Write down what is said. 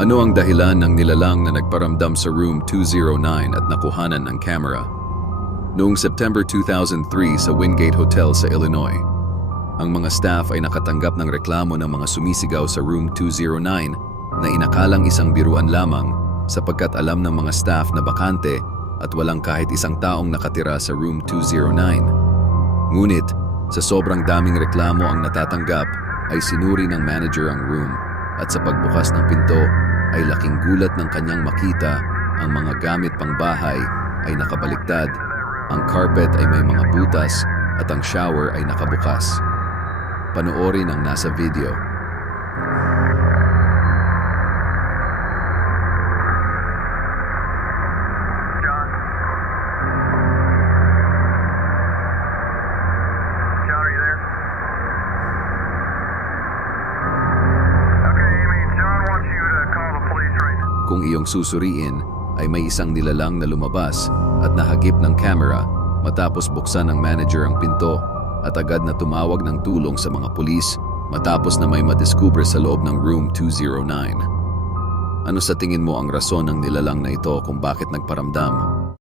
Ano ang dahilan ng nilalang na nagparamdam sa room 209 at nakuhanan ng camera? Noong September 2003 sa Wingate Hotel sa Illinois, ang mga staff ay nakatanggap ng reklamo ng mga sumisigaw sa room 209 na inakalang isang biruan lamang sapagkat alam ng mga staff na bakante at walang kahit isang taong nakatira sa room 209. Ngunit, sa sobrang daming reklamo ang natatanggap, ay sinuri ng manager ang room at sa pagbukas ng pinto ay laking gulat ng kanyang makita ang mga gamit pang bahay ay nakabaliktad, ang carpet ay may mga butas at ang shower ay nakabukas. Panoorin ang nasa video. Kung iyong susuriin, ay may isang nilalang na lumabas at nahagip ng camera matapos buksan ng manager ang pinto at agad na tumawag ng tulong sa mga pulis matapos na may madiskubre sa loob ng room 209. Ano sa tingin mo ang rason ng nilalang na ito kung bakit nagparamdam?